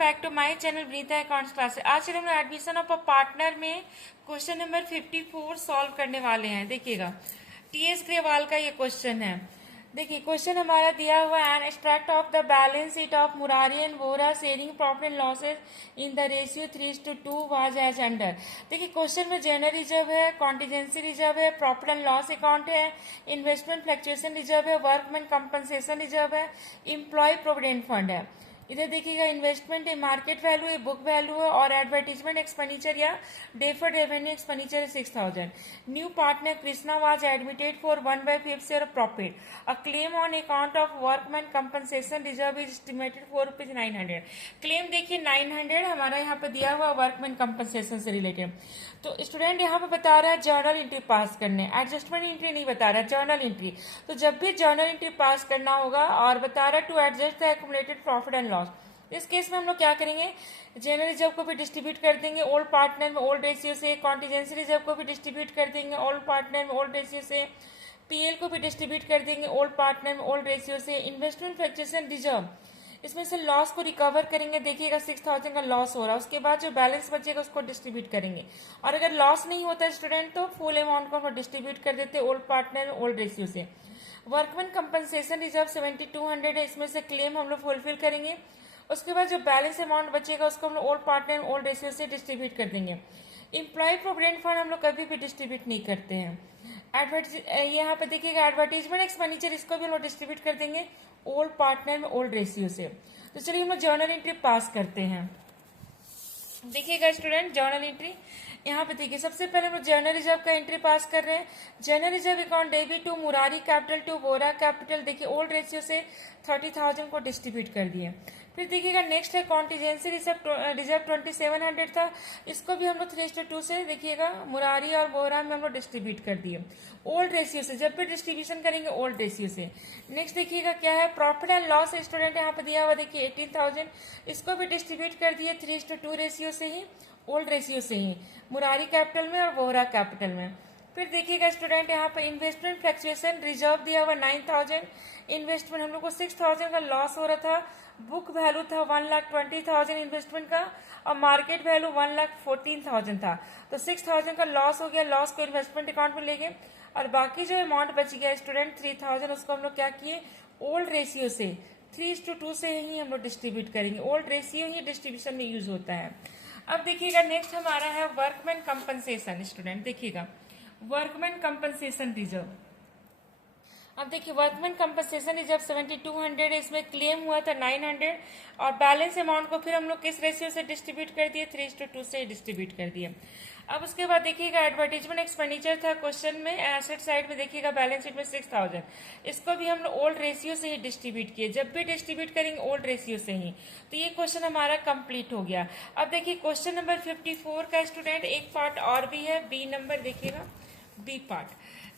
Back to my channel ब्रीता accounts class. आज हम लोग एडमिशन ऑफ अ पार्टनर में क्वेश्चन नंबर 54 सॉल्व करने वाले हैं। देखिएगा, टीएस ग्रेवाल का ये क्वेश्चन है। देखिए, क्वेश्चन हमारा दिया हुआ है, an extract of the balance sheet of Murari and Vora sharing profit and losses in the ratio 3:2 was as under. देखिए, क्वेश्चन में जनरल रिजर्व है, कॉन्टीजेंसी रिजर्व है, प्रॉफिट एंड लॉस अकाउंट है, इन्वेस्टमेंट फ्लक्चुएशन रिजर्व है, वर्कमैन कंपनसेशन रिजर्व है, employ provident fund है। इधर देखिएगा, इन्वेस्टमेंट है, मार्केट वैल्यू है, बुक वैल्यू है, और एडवर्टीजमेंट एक्सपेंडिचर या deferred revenue expenditure 6,000। New partner Krishna was admitted for 1/5 share of profit. A claim on account of workman compensation reserve is estimated for ₹900। Claim देखिए 900 हमारा यहाँ पे दिया हुआ वर्कमैन कंपनसेशन से रिलेटेड। तो स्टूडेंट यहाँ पे बता रहा है जर्नल एंट्री पास करने, एडजस्टमेंट एंट्री नहीं बता रहा है, जर्नल एंट्री। तो जब भी जर्नल एंट्री पास करना होगा और बता रहा है to adjust the accumulated profit and loss, इस केस में हम लोग क्या करेंगे, जनरल रिजर्व को भी डिस्ट्रीब्यूट कर देंगे ओल्ड पार्टनर में ओल्ड रेशियो से, कॉन्टीजेंसी रिजर्व को भी डिस्ट्रीब्यूट कर देंगे ओल्ड पार्टनर में ओल्ड रेशियो से, पीएल को भी डिस्ट्रीब्यूट कर देंगे ओल्ड पार्टनर में ओल्ड रेशियो से, इन्वेस्टमेंट फ्लक्चुएशन रिजर्व इसमें से लॉस को रिकवर करेंगे। देखिएगा 6,000 का लॉस हो रहा है, उसके बाद जो बैलेंस बचेगा उसको डिस्ट्रीब्यूट करेंगे। और अगर लॉस नहीं होता स्टूडेंट तो फुल अमाउंट को डिस्ट्रीब्यूट कर देते ओल्ड पार्टनर में ओल्ड रेशियो से। वर्कमैन कंपनसेशन रिजर्व 7,200 है, इसमें से क्लेम हम लोग फुलफिल करेंगे। उसके बाद जो बैलेंस अमाउंट बचेगा उसको हम लोग ओल्ड पार्टनर ओल्ड रेशियो से डिस्ट्रीब्यूट कर देंगे। एम्प्लॉय प्रोविडेंट फंड हम लोग कभी भी डिस्ट्रीब्यूट नहीं करते हैं। यहाँ पे देखिएगा एडवर्टीजमेंट एक्सपेंडिचर, इसको भी हम लोग डिस्ट्रीब्यूट कर देंगे ओल्ड पार्टनर में ओल्ड रेशियो से। तो चलिए हम लोग जर्नल एंट्री पास करते हैं। देखिएगा स्टूडेंट, जर्नल एंट्री यहाँ पे देखिए, सबसे पहले हम लोग जर्नल रिजर्व का एंट्री पास कर रहे हैं। General reserve account debit to Murari capital to Vora capital, देखिए ओल्ड रेशियो से 30,000 को डिस्ट्रीब्यूट कर दिए। फिर देखिएगा नेक्स्ट है कॉन्टीजेंसी रिजर्व 2,700 था, इसको भी हम लोग 3:2 से देखिएगा मुरारी और वोरा में हम लोग डिस्ट्रीब्यूट कर दिए ओल्ड रेशियो से। जब भी डिस्ट्रीब्यूशन करेंगे ओल्ड रेशियो से। नेक्स्ट देखिएगा क्या है, प्रॉफिट एंड लॉस स्टूडेंट यहाँ पे दिया हुआ देखिए 18,000, इसको भी डिस्ट्रीब्यूट कर दिए 3:2 रेशियो से ही, ओल्ड रेशियो से ही, मुरारी कैपिटल में और वोहरा कैपिटल में। फिर देखिएगा स्टूडेंट यहाँ पे इन्वेस्टमेंट फ्लक्चुएशन रिजर्व दिया हुआ 9,000, इन्वेस्टमेंट हम लोग को 6,000 का लॉस हो रहा था, बुक वैल्यू था 1,20,000 इन्वेस्टमेंट का, और मार्केट वैल्यू 1,14,000 था। तो 6,000 का लॉस हो गया, लॉस को इन्वेस्टमेंट अकाउंट में ले गए, और बाकी जो अमाउंट बच गया स्टूडेंट 3,000, उसको हम लोग क्या किए ओल्ड रेशियो से 3:2 से ही हम लोग डिस्ट्रीब्यूट करेंगे। ओल्ड रेशियो ही डिस्ट्रीब्यूशन में यूज होता है। अब देखिएगा नेक्स्ट हमारा है वर्कमैन कंपनसेशन। स्टूडेंट देखिएगा वर्कमैन कंपनसेशन रिजर्व। अब देखिए वर्कमैन कंपनसेशन रिजर्व 7,200 है, इसमें क्लेम हुआ था 900, और बैलेंस अमाउंट को फिर हम लोग किस रेशियो से डिस्ट्रीब्यूट कर दिए 3:2 से डिस्ट्रीब्यूट कर दिए। अब उसके बाद देखिएगा एडवर्टीजमेंट एक्सपेंडिचर था क्वेश्चन में, एसेट साइड में देखिएगा बैलेंस शीट में 6,000, इसको भी हम लोग ओल्ड रेशियो से ही डिस्ट्रीब्यूट किए। जब भी डिस्ट्रीब्यूट करेंगे ओल्ड रेशियो से ही। तो ये क्वेश्चन हमारा कंप्लीट हो गया। अब देखिए क्वेश्चन नंबर 54 का स्टूडेंट एक पार्ट और भी है, बी नंबर देखिएगा, बी पार्ट।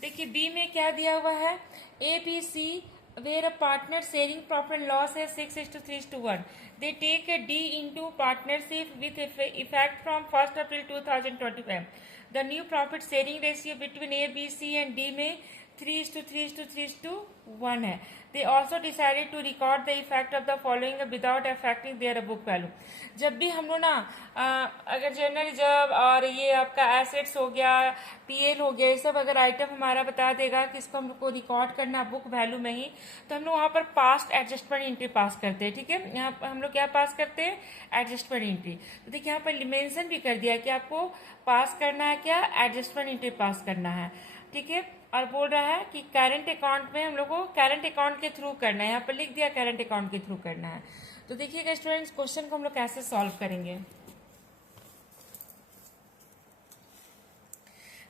देखिए बी में क्या दिया हुआ है, A B C where a partner sharing profit and loss है 6:3:1. They take a D into partnership with effect from 1st April 2025. The new profit sharing ratio between A, B, C and D में 3:3:3:1 है। They also decided to record the effect of the following without affecting their book value. जब भी हम लोग ना अगर general reserve और ये आपका एसेट्स हो गया, पीएल हो गया, ये सब अगर आइटम हमारा बता देगा कि इसको हमको रिकॉर्ड करना बुक वैल्यू में ही, तो हम लोग वहाँ पर पास्ट एडजस्टमेंट एंट्री पास करते हैं। ठीक है, यहाँ पर हम लोग क्या पास करते हैं, एडजस्टमेंट एंट्री। तो देखिए यहाँ पर मेंशन भी कर दिया कि आपको पास करना है क्या, एडजस्टमेंट एंट्री पास करना है। ठीक है, और बोल रहा है कि करंट अकाउंट में हम लोग को करंट अकाउंट के थ्रू करना है, यहाँ पर लिख दिया करंट अकाउंट के थ्रू करना है। तो देखिएगा स्टूडेंट्स क्वेश्चन को हम लोग कैसे सॉल्व करेंगे।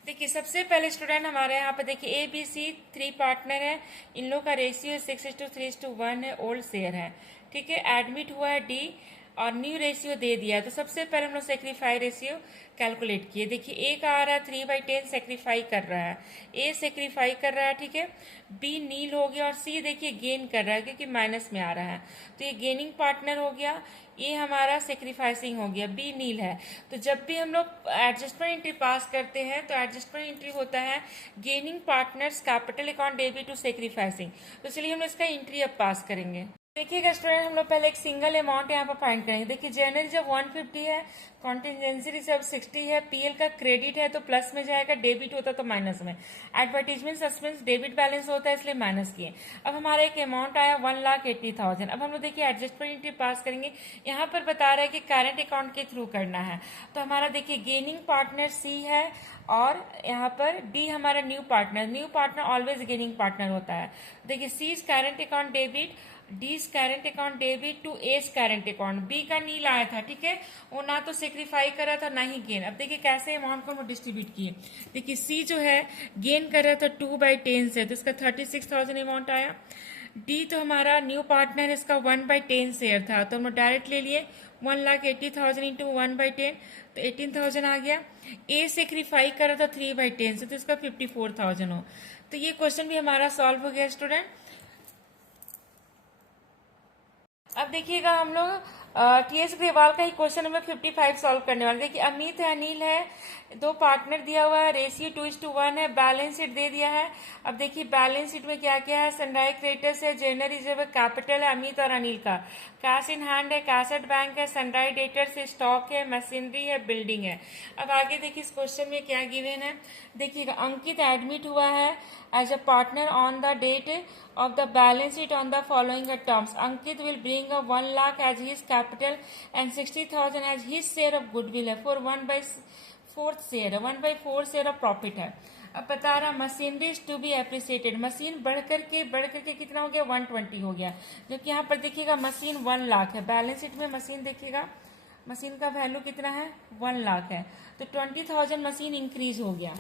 देखिए सबसे पहले स्टूडेंट हमारे यहाँ पे देखिए ए बी सी 3 पार्टनर है, इन लोग का रेशियो 6:3:1 है, ओल्ड शेयर है। ठीक है, एडमिट हुआ है डी और न्यू रेशियो दे दिया है। तो सबसे पहले हम लोग सेक्रीफाई रेशियो कैलकुलेट किए। देखिए ए का आ रहा है 3/10 सेक्रीफाई कर रहा है, ए सेक्रीफाई कर रहा है। ठीक है, बी नील हो गया, और सी देखिए गेन कर रहा है क्योंकि माइनस में आ रहा है, तो ये गेनिंग पार्टनर हो गया। ये हमारा सेक्रीफाइसिंग हो गया, बी नील है। तो जब भी हम लोग एडजस्टमेंट एंट्री पास करते हैं तो एडजस्टमेंट एंट्री होता है gaining partners capital account debit to sacrificing. तो चलिए हम इसका एंट्री अब पास करेंगे। देखिएगा स्टूडेंट, हम लोग पहले एक सिंगल अमाउंट यहाँ पर फाइंड करेंगे। देखिए जनरल रिजर्व 150 है, कॉन्टिजेंसी रिजर्व 60 है, पीएल का क्रेडिट है तो प्लस में जाएगा, डेबिट होता तो माइनस में। एडवर्टीजमेंट सस्पेंस डेबिट बैलेंस होता है इसलिए माइनस किए। अब हमारा एक अमाउंट आया 1,80,000। अब हम लोग देखिए एडजस्टमेंट एंट्री पास करेंगे। यहाँ पर बता रहा है कि करंट अकाउंट के थ्रू करना है, तो हमारा देखिए गेनिंग पार्टनर सी है और यहाँ पर डी हमारा new partner always gaining partner होता है। देखिए C is current account debit, D current account debit to S current account. B का नील आया था, ठीक है, वो ना तो सेक्रीफाई करा था ना ही गेन। अब देखिए कैसे अमाउंट को हम डिस्ट्रीब्यूट किए। देखिए सी जो है गेन कर रहा था 2/10 से, तो इसका 36,000 अमाउंट आया। डी तो हमारा न्यू पार्टनर इसका 1/10 शेयर था, तो हम डायरेक्ट ले लिए 1,80,000 इंटू 1/10, तो 18,000 आ गया। ए सेक्रीफाई कर रहा था 3/10 से, तो इसका 54,000 हो। तो ये क्वेश्चन भी हमारा सॉल्व हो गया स्टूडेंट। अब देखिएगा हम लोग टीएस ग्रेवाल का ही क्वेश्चन नंबर 55 सॉल्व करने वाले। देखिए अमित है, अनिल है, दो पार्टनर दिया हुआ है, रेशियो 2:1 है, बैलेंस शीट दे दिया है। अब देखिए बैलेंस शीट में क्या क्या है, सनराइज क्रेडिटर्स है, जनरल रिजर्व, कैपिटल है अमित और अनिल का, कैश इन हैंड है, कैश एट बैंक है, सनराइज डेटर्स है, स्टॉक है, मशीनरी है, बिल्डिंग है। अब आगे देखिए इस क्वेश्चन में क्या गिवन है। देखिएगा अंकित एडमिट हुआ है as a partner on the date of the balance sheet on the following terms. Ankit will bring a 1 lakh as his capital and 60,000 as his share of goodwill है, for 1/4 share, 1/4 share of profit है। अब बता रहा machinery to be appreciated, machine बढ़ करके कितना हो गया 120 हो गया, जबकि यहाँ पर देखिएगा मशीन 1 लाख है। बैलेंस शीट में मशीन देखिएगा, मशीन का वैल्यू कितना है 1 लाख है, तो 20,000 मशीन इंक्रीज हो गया।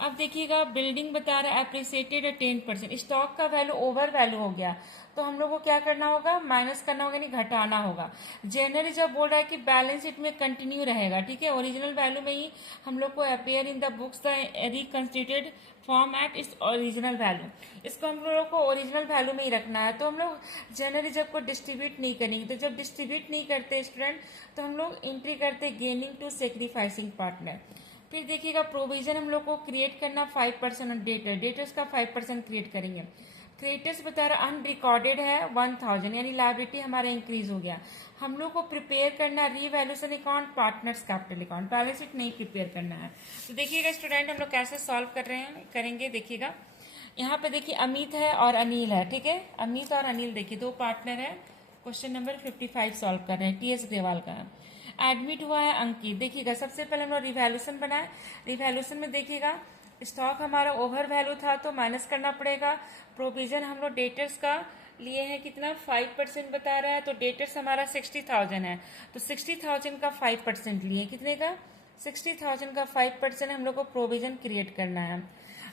अब देखिएगा बिल्डिंग बता रहा है एप्रिसिएटेड है 10%, स्टॉक का वैल्यू ओवर वैल्यू हो गया, तो हम लोग को क्या करना होगा, माइनस करना होगा, यानी घटाना होगा। जनरली जब बोल रहा है कि बैलेंस शीट में कंटिन्यू रहेगा, ठीक है, ओरिजिनल वैल्यू में ही हम लोग को appear in the books the reconstituted form at its original value, इसको हम लोगों को ओरिजिनल वैल्यू में ही रखना है। तो हम लोग जनरली जब को डिस्ट्रीब्यूट नहीं करेंगे, तो जब डिस्ट्रीब्यूट नहीं करते स्टूडेंट तो हम लोग एंट्री करते गेनिंग टू सेक्रीफाइसिंग पार्टनर। फिर देखिएगा प्रोविजन हम लोग को क्रिएट करना 5% ऑन डेटर, डेटर्स का 5% क्रिएट करेंगे। क्रेडिटर्स बता रहा अनरिकॉर्डेड है 1,000, यानी लायबिलिटी हमारा इंक्रीज हो गया। हम लोग को प्रिपेयर करना revaluation account, partners capital account, balance sheet नहीं प्रिपेयर करना है। तो देखिएगा स्टूडेंट हम लोग कैसे सॉल्व कर रहे हैं करेंगे। देखिएगा यहाँ पे देखिए अमित है और अनिल है, ठीक है, अमित और अनिल देखिए दो पार्टनर है। क्वेश्चन नंबर 55 सॉल्व कर रहे हैं, टीएस ग्रेवाल का। एडमिट हुआ है अंकित। देखिएगा सबसे पहले हम लोग रिवैल्यूएशन बनाए, रिवैल्यूएशन में देखिएगा स्टॉक हमारा ओवर वैल्यू था तो माइनस करना पड़ेगा। प्रोविजन हम लोग डेटर्स का लिए हैं कितना 5% बता रहा है, तो डेटर्स हमारा 60,000 है, तो 60,000 का 5% लिए, कितने का 60,000 का 5% हम लोग को प्रोविजन क्रिएट करना है।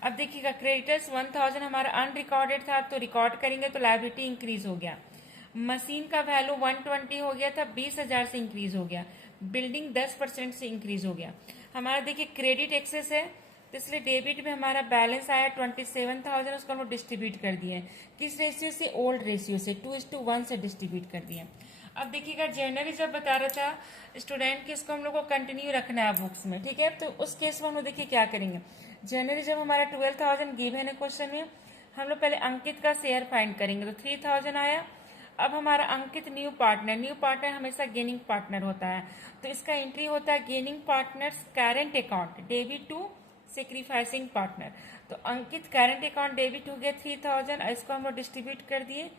अब देखिएगा क्रेडिटर्स 1,000 हमारा अनरिकॉर्डेड था, तो रिकॉर्ड करेंगे तो लायबिलिटी इंक्रीज हो गया। मशीन का वैल्यू 120 हो गया था, 20,000 से इंक्रीज हो गया। बिल्डिंग 10% से इंक्रीज हो गया। हमारा देखिए क्रेडिट एक्सेस है, तो इसलिए डेबिट में हमारा बैलेंस आया 27,000, उसको हम लोग डिस्ट्रीब्यूट कर दिए। किस रेशियो से, ओल्ड रेशियो से 2:1 से डिस्ट्रीब्यूट कर दिए। अब देखिएगा जनरली जब बता रहा था स्टूडेंट कि इसको हम लोग को कंटिन्यू रखना है बुक्स में, ठीक है, तो उस केस में हम लोग देखिए क्या करेंगे। जनरली जब हमारा 12,000 गिवन है क्वेश्चन में, हम लोग पहले अंकित का शेयर फाइंड करेंगे, तो 3,000 आया। अब हमारा अंकित न्यू पार्टनर हमेशा गेनिंग पार्टनर होता है, तो इसका एंट्री होता है gaining partners current account debit to sacrificing partner. तो अंकित करंट अकाउंट डेबिट हो गया 3,000, इसको हम लोग डिस्ट्रीब्यूट कर दिए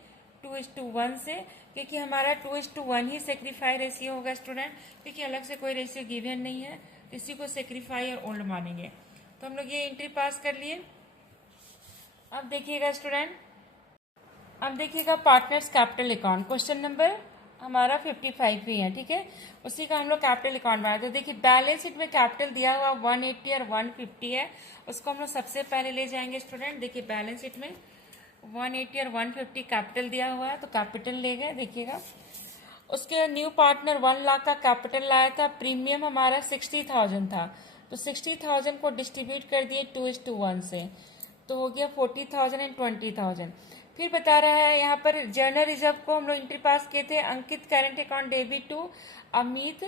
2:1 से, क्योंकि हमारा 2:1 ही सेक्रीफाई रेशियो होगा स्टूडेंट, क्योंकि अलग से कोई रेशियो गिवन नहीं है, इसी को सेक्रीफाई और ओल्ड मानेंगे। तो हम लोग ये एंट्री पास कर लिए। अब देखिएगा स्टूडेंट, अब देखिएगा partners capital account, question number हमारा 55 ही है, ठीक है, उसी का हम लोग कैपिटल अकाउंट बनाए। तो देखिए बैलेंस शीट में कैपिटल दिया हुआ 180 और 150 है, उसको हम लोग सबसे पहले ले जाएंगे स्टूडेंट। देखिए बैलेंस शीट में 180 और 150 कैपिटल दिया हुआ है, तो कैपिटल ले गए। देखिएगा उसके न्यू पार्टनर 1 लाख का कैपिटल लाया था, प्रीमियम हमारा 60,000 था, तो 60,000 को डिस्ट्रीब्यूट कर दिए 2:1 से, तो हो गया 40,000 एंड 20,000। फिर बता रहा है यहाँ पर जर्नल रिजर्व को हम लोग एंट्री पास किए थे, Ankit current account debit to Amit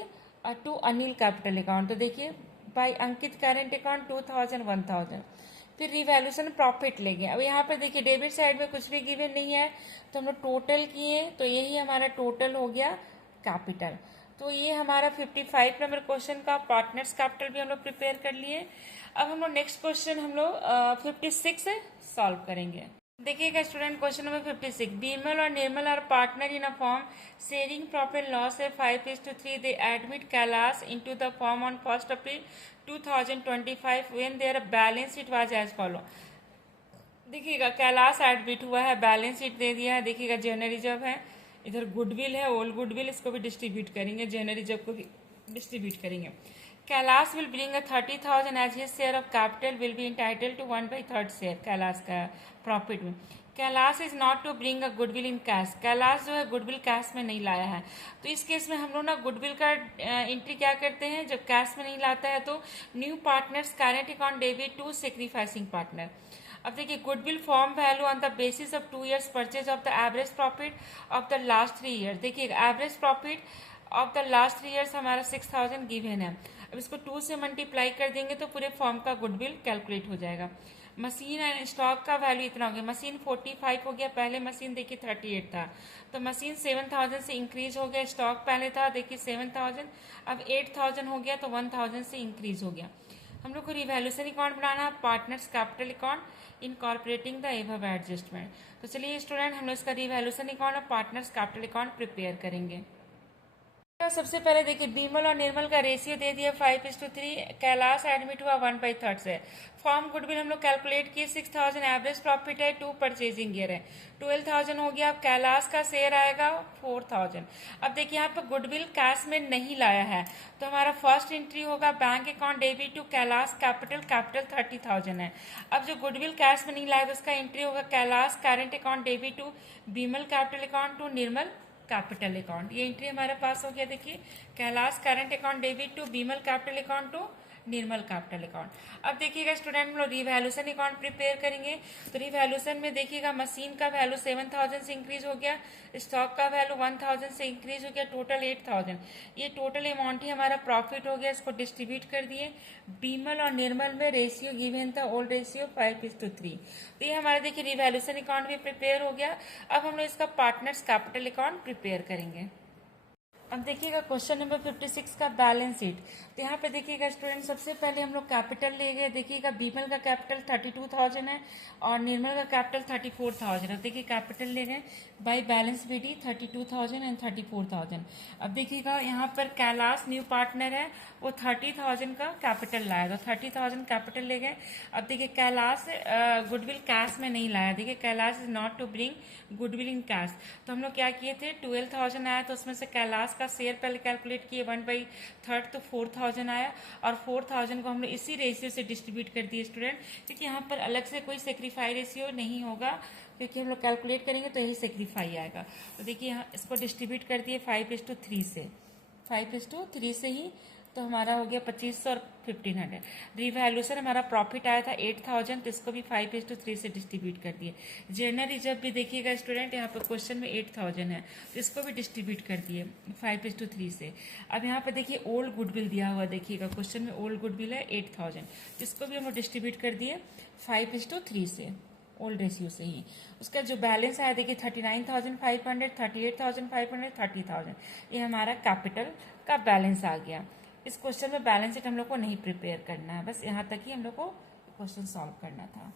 to Anil capital account. तो देखिए बाय अंकित करंट अकाउंट 2,000 1,000, फिर रिवैल्यूएशन प्रॉफिट लेंगे। अब यहाँ पर देखिए डेबिट साइड में कुछ भी गिवन नहीं है, तो हम लोग टोटल किए, तो यही हमारा टोटल हो गया कैपिटल। तो ये हमारा 55 नंबर क्वेश्चन का पार्टनर्स कैपिटल भी हम लोग प्रिपेयर कर लिए। अब हम लोग नेक्स्ट क्वेश्चन हम लोग 56 सॉल्व करेंगे। देखिएगा स्टूडेंट, क्वेश्चन नंबर 56, बीमल और Nirmal are partner in a form sharing profit and loss है 5:3। They admit Kailash into the form on 1 April 2025 when their balance sheet was as follow. देखिएगा कैलाश एडमिट हुआ है, बैलेंस शीट दे दिया है। देखिएगा जनरल रिजर्व है, इधर गुडविल है, ओल्ड गुडविल, इसको भी डिस्ट्रीब्यूट करेंगे, जनरल रिजर्व को भी डिस्ट्रीब्यूट करेंगे। Kailash will bring a 30,000 as his share of capital will be entitled to 1/3 share Kailash का प्रॉफिट में। Kailash is not to bring a goodwill in cash, Kailash जो है गुडविल कैश में नहीं लाया है। तो इस केस में हम लोग ना गुडविल का एंट्री क्या करते हैं, जब कैश में नहीं लाता है तो new partners current account debit to sacrificing partner. अब देखिए goodwill form value on the basis of 2 years purchase of the average profit of the last 3 years। देखिए average profit of the last 3 years हमारा 6,000 given है। अब इसको 2 से multiply कर देंगे तो पूरे फॉर्म का गुडविल कैलकुलेट हो जाएगा। मशीन एंड स्टॉक का वैल्यू इतना हो गया, मशीन 45 हो गया, पहले मशीन देखिए 38 था, तो मशीन 7,000 से इंक्रीज हो गया। स्टॉक पहले था देखिए 7,000, अब 8,000 हो गया, तो 1,000 से इंक्रीज हो गया। हम लोग को रिवैल्यूएशन अकाउंट बनाना है, partners capital account incorporating the above adjustment. तो चलिए स्टूडेंट हम लोग इसका रिवैल्यूएशन अकाउंट और पार्टनर्स कैपिटल अकाउंट प्रिपेयर करेंगे। सबसे पहले देखिए बीमल और निर्मल का रेशियो दे दिया 5:3, कैलाश एडमिट हुआ 1/3 से। फॉर्म गुडविल हम लोग कैलकुलेट किए, 6,000 एवरेज प्रॉफिट है, 2 परचेजिंग ईयर है, 12,000 हो गया। अब कैलाश का शेयर आएगा 4,000। अब देखिए यहाँ पर गुडविल कैश में नहीं लाया है, तो हमारा फर्स्ट एंट्री होगा bank account debit to Kailash capital, capital 30,000 है। अब जो गुडविल कैश में नहीं लाया तो उसका एंट्री होगा Kailash current account debit to Bimal capital account to Nirmal capital account. ये एंट्री हमारे पास हो गया। देखिए Kailash current account debit to Bimal capital account to Nirmal capital account. अब देखिएगा स्टूडेंट हम लोग रिवैल्यूएशन अकाउंट प्रिपेयर करेंगे। तो रिवैल्यूएशन में देखिएगा मशीन का वैल्यू 7,000 से इंक्रीज हो गया, स्टॉक का वैल्यू 1,000 से इंक्रीज हो गया, टोटल 8,000। ये टोटल अमाउंट ही हमारा प्रॉफिट हो गया, इसको डिस्ट्रीब्यूट कर दिए। बीमल और निर्मल में रेशियो गिवन था ओल्ड रेशियो 5:3। तो ये हमारा देखिए रिवैल्यूएशन अकाउंट भी प्रिपेयर हो गया। अब हम लोग इसका पार्टनर्स कैपिटल अकाउंट प्रिपेयर करेंगे। अब देखिएगा क्वेश्चन नंबर 56 का बैलेंस शीट। तो यहाँ पे देखिएगा स्टूडेंट सबसे पहले हम लोग कैपिटल ले गए। देखिएगा बीमल का कैपिटल 32,000 है और निर्मल का कैपिटल 34,000 है। देखिए कैपिटल ले गए बाय बैलेंस बीडी 32,000 एंड 34,000। अब देखिएगा यहाँ पर कैलाश न्यू पार्टनर है, वो 30,000 का कैपिटल लाया, तो 30,000 कैपिटल ले गए। अब देखिए कैलाश गुडविल कैश में नहीं लाया। देखिए Kailash is not to bring goodwill in cash, तो हम लोग क्या किए थे 12,000 आया, तो उसमें से कैलाश का शेयर पहले कैलकुलेट किए 1/3, तो 4,000 आया और 4,000 को हम लोग इसी रेशियो से डिस्ट्रीब्यूट कर दिए स्टूडेंट, क्योंकि यहाँ पर अलग से कोई सेक्रीफाई रेशियो नहीं होगा, क्योंकि हम लोग कैलकुलेट करेंगे तो यही सेक्रीफाई आएगा। तो देखिए यहाँ इसको डिस्ट्रीब्यूट कर दिए 5:3 से, 5:3 से ही, तो हमारा हो गया 2,500 और 1,500। रिवैल्यूएशन हमारा प्रॉफिट आया था 8,000, तो इसको भी 5:3 से डिस्ट्रीब्यूट कर दिए। जनरल रिजर्व भी देखिएगा स्टूडेंट, यहाँ पर क्वेश्चन में 8,000 है, तो इसको भी डिस्ट्रीब्यूट कर दिए 5:3 से। अब यहाँ पर देखिए ओल्ड गुडविल दिया हुआ, देखिएगा क्वेश्चन में ओल्ड गुडविल है 8,000, तो इसको भी हम लोग डिस्ट्रीब्यूट कर दिए 5:3 से, ओल्ड रेशियो से ही। उसका जो बैलेंस आया देखिए 39,500, 38,500, 30,000, ये हमारा कैपिटल का बैलेंस आ गया। इस क्वेश्चन में बैलेंस शीट हम लोग को नहीं प्रिपेयर करना है, बस यहाँ तक ही हम लोग को क्वेश्चन सॉल्व करना था।